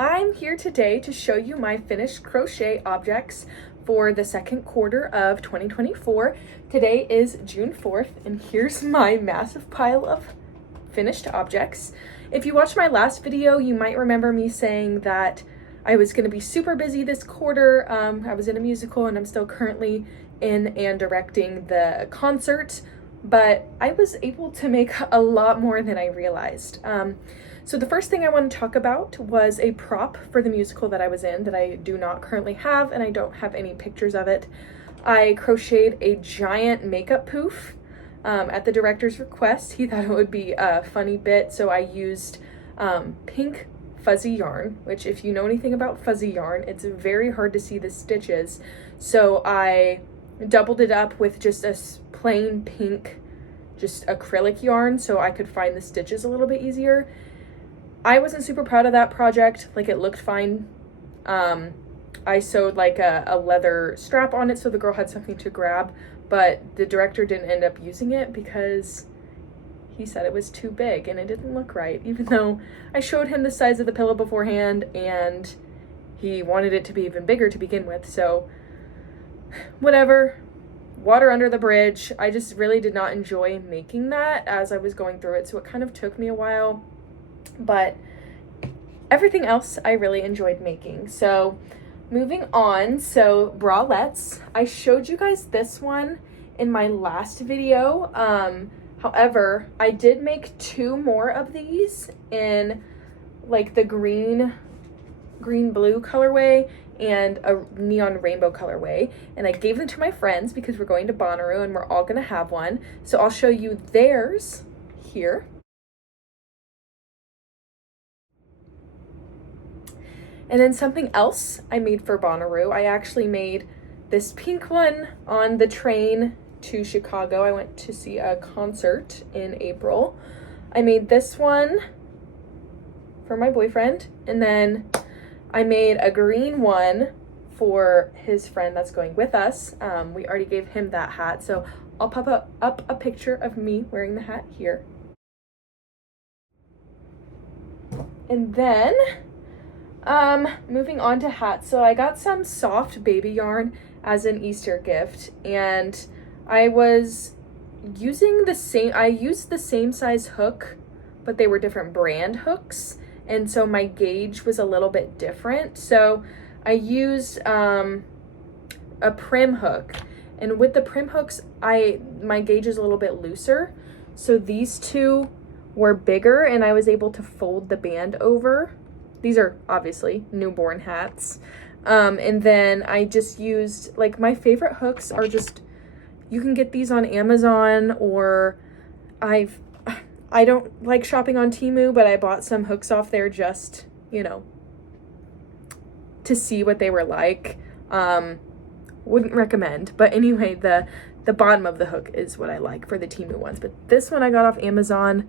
I'm here today to show you my finished crochet objects for the second quarter of 2024. Today is June 4th, and here's my massive pile of finished objects. If you watched my last video, you might remember me saying that I was going to be super busy this quarter. I was in a musical and I'm still currently in and directing the concert, but I was able to make a lot more than I realized. So the first thing I want to talk about was a prop for the musical that I was in that I do not currently have, and I don't have any pictures of it. I crocheted a giant makeup poof at the director's request. He thought it would be a funny bit, so I used pink fuzzy yarn, which if you know anything about fuzzy yarn, it's very hard to see the stitches. So I doubled it up with just a plain pink, just acrylic yarn so I could find the stitches a little bit easier. I wasn't super proud of that project. Like, it looked fine. I sewed like a leather strap on it so the girl had something to grab, but the director didn't end up using it because he said it was too big and it didn't look right, even though I showed him the size of the pillow beforehand and he wanted it to be even bigger to begin with. So whatever, water under the bridge. I just really did not enjoy making that as I was going through it, so it kind of took me a while. But everything else I really enjoyed making. So moving on, so bralettes. I showed you guys this one in my last video. However, I did make two more of these in like the green blue colorway and a neon rainbow colorway, and I gave them to my friends because we're going to Bonnaroo and we're all gonna have one. So I'll show you theirs here. And then something else I made for Bonnaroo, I actually made this pink one on the train to Chicago. I went to see a concert in April. I made this one for my boyfriend, and then I made a green one for his friend that's going with us. We already gave him that hat, so I'll pop up a picture of me wearing the hat here. And then moving on to hats. So I got some soft baby yarn as an Easter gift, and I was using I used the same size hook, but they were different brand hooks, and so my gauge was a little bit different. So I used a prim hook, and with the prim hooks, my gauge is a little bit looser. So these two were bigger, and I was able to fold the band over. These are obviously newborn hats. And then I just used, like, my favorite hooks are just, you can get these on Amazon, or I don't like shopping on Temu, but I bought some hooks off there just, you know, to see what they were like. Wouldn't recommend, but anyway, the bottom of the hook is what I like for the Temu ones. But this one I got off Amazon.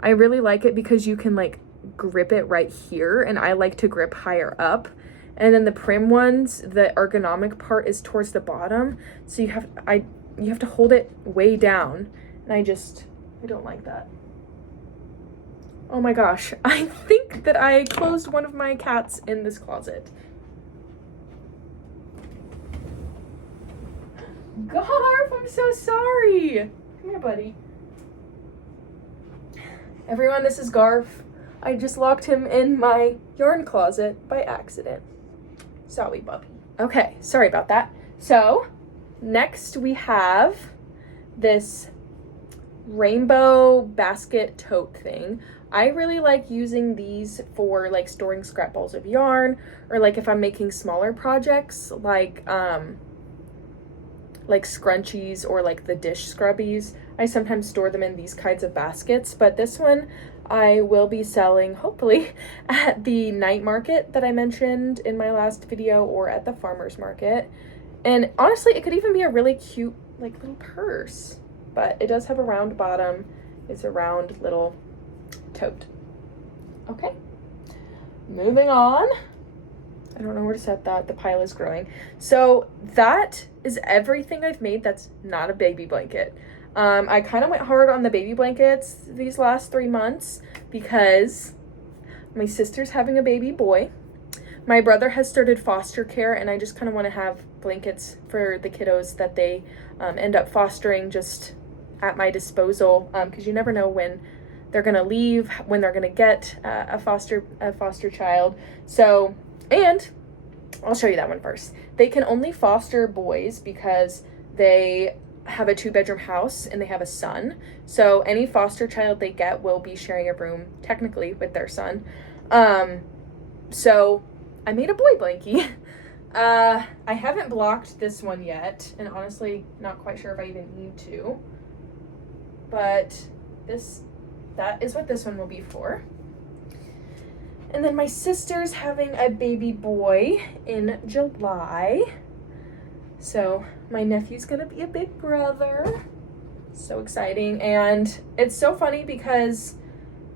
I really like it because you can like grip it right here, and I like to grip higher up. And then the prim ones, the ergonomic part is towards the bottom, so you have to hold it way down, and I don't like that. Oh my gosh, I think that I closed one of my cats in this closet. Garf, I'm so sorry. Come here, buddy. Everyone, this is Garf. I just locked him in my yarn closet by accident. Sorry, puppy. Okay, sorry about that. So next we have this rainbow basket tote thing. I really like using these for like storing scrap balls of yarn, or like if I'm making smaller projects like scrunchies or like the dish scrubbies. I sometimes store them in these kinds of baskets, but this one I will be selling hopefully at the night market that I mentioned in my last video, or at the farmer's market. And honestly, it could even be a really cute like little purse, but it does have a round bottom. It's a round little tote. Okay, moving on. I don't know where to set that. The pile is growing. So that is everything I've made that's not a baby blanket. I kind of went hard on the baby blankets these last 3 months because My sister's having a baby boy. My brother has started foster care, and I just kind of want to have blankets for the kiddos that they end up fostering just at my disposal, because you never know when they're gonna leave, when they're gonna get a foster child. So, and I'll show you that one first. They can only foster boys because they have a 2-bedroom house and they have a son. So any foster child they get will be sharing a room technically with their son. So I made a boy blankie. I haven't blocked this one yet, and honestly not quite sure if I even need to, but that is what this one will be for. And then my sister's having a baby boy in July. So my nephew's gonna be a big brother. So exciting. And it's so funny because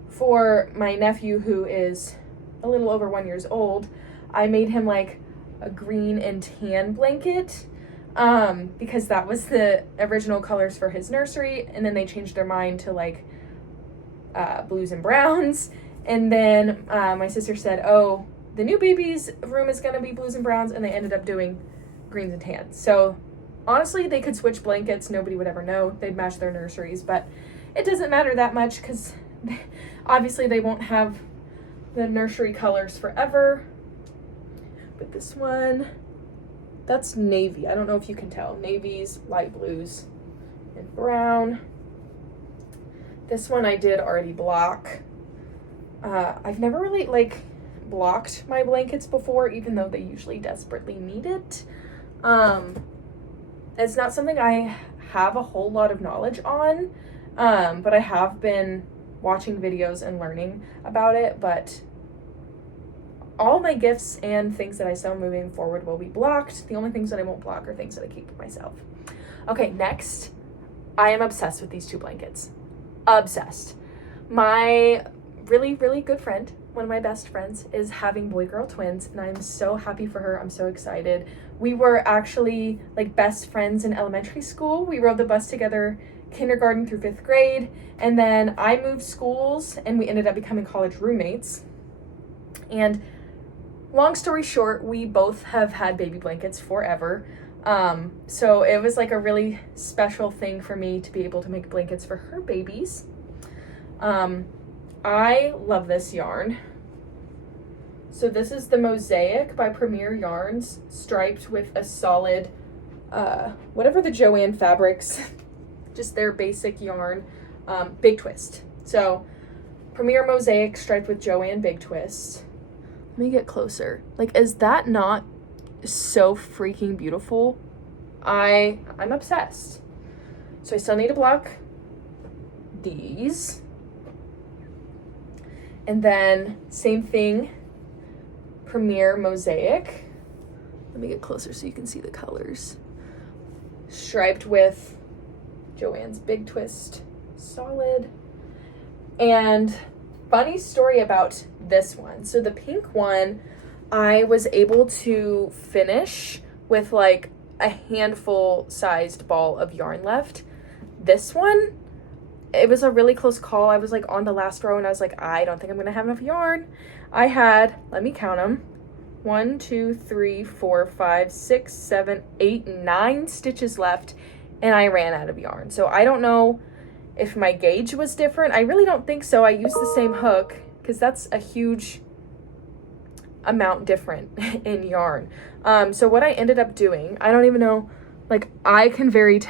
for my nephew, who is a little over 1 year old, I made him like a green and tan blanket, because that was the original colors for his nursery, and then they changed their mind to like blues and browns. And then my sister said, oh, the new baby's room is gonna be blues and browns, and they ended up doing greens and tans. So honestly, they could switch blankets, nobody would ever know. They'd match their nurseries, but it doesn't matter that much because obviously they won't have the nursery colors forever. But this one, that's navy. I don't know if you can tell. Navies, light blues, and brown. This one I did already block. I've never really like blocked my blankets before, even though they usually desperately need it. It's not something I have a whole lot of knowledge on, but I have been watching videos and learning about it. But all my gifts and things that I sell moving forward will be blocked. The only things that I won't block are things that I keep for myself. Okay, next, I am obsessed with these 2 blankets. Obsessed. My really, really good friend, one of my best friends, is having boy-girl twins, and I'm so happy for her. I'm so excited. We were actually like best friends in elementary school. We rode the bus together kindergarten through 5th grade, and then I moved schools and we ended up becoming college roommates. And long story short, we both have had baby blankets forever. So it was like a really special thing for me to be able to make blankets for her babies. I love this yarn. So this is the Mosaic by Premier Yarns, striped with a solid, whatever the Joann fabrics, just their basic yarn, big twist. So Premier Mosaic striped with Joann big twist. Let me get closer. Like, is that not so freaking beautiful? I'm obsessed. So I still need to block these. And then same thing, Premier Mosaic. Let me get closer so you can see the colors. Striped with Joann's big twist solid. And funny story about this one. So the pink one, I was able to finish with like a handful sized ball of yarn left. This one, it was a really close call. I was like on the last row and I was like, I don't think I'm gonna have enough yarn. I had, let me count them, 1, 2, 3, 4, 5, 6, 7, 8, 9 stitches left, and I ran out of yarn. So I don't know if my gauge was different. I really don't think so. I used the same hook because that's a huge amount different in yarn. So what I ended up doing, I don't even know, like I can very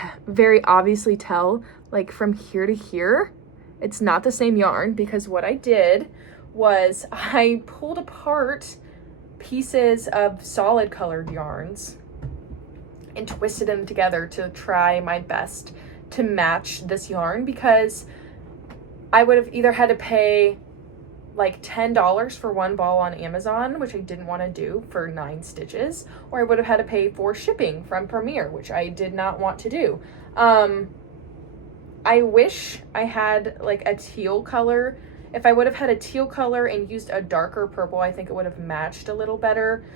obviously tell like from here to here, it's not the same yarn, because what I did was I pulled apart pieces of solid colored yarns and twisted them together to try my best to match this yarn, because I would have either had to pay like $10 for one ball on Amazon, which I didn't want to do for 9 stitches, or I would have had to pay for shipping from Premier, which I did not want to do. I wish I had like a teal color. If I would have had a teal color and used a darker purple, I think it would have matched a little better,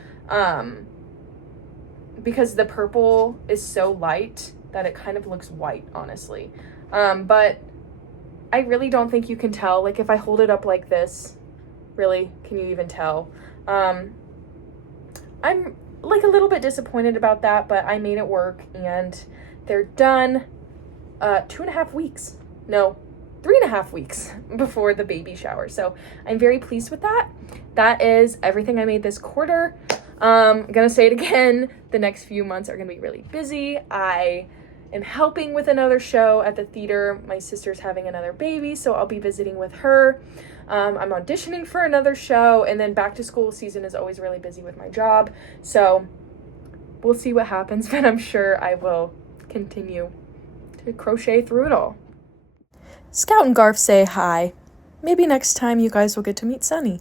because the purple is so light that it kind of looks white, honestly. But I really don't think you can tell. Like if I hold it up like this, Really, can you even tell? I'm like a little bit disappointed about that, but I made it work and they're done 2.5 weeks. No, 3.5 weeks before the baby shower. So I'm very pleased with that. That is everything I made this quarter. I'm gonna say it again, the next few months are gonna be really busy. I am helping with another show at the theater. My sister's having another baby, so I'll be visiting with her. I'm auditioning for another show, and then back to school season is always really busy with my job. So we'll see what happens, but I'm sure I will continue to crochet through it all. Scout and Garf say hi. Maybe next time you guys will get to meet Sunny.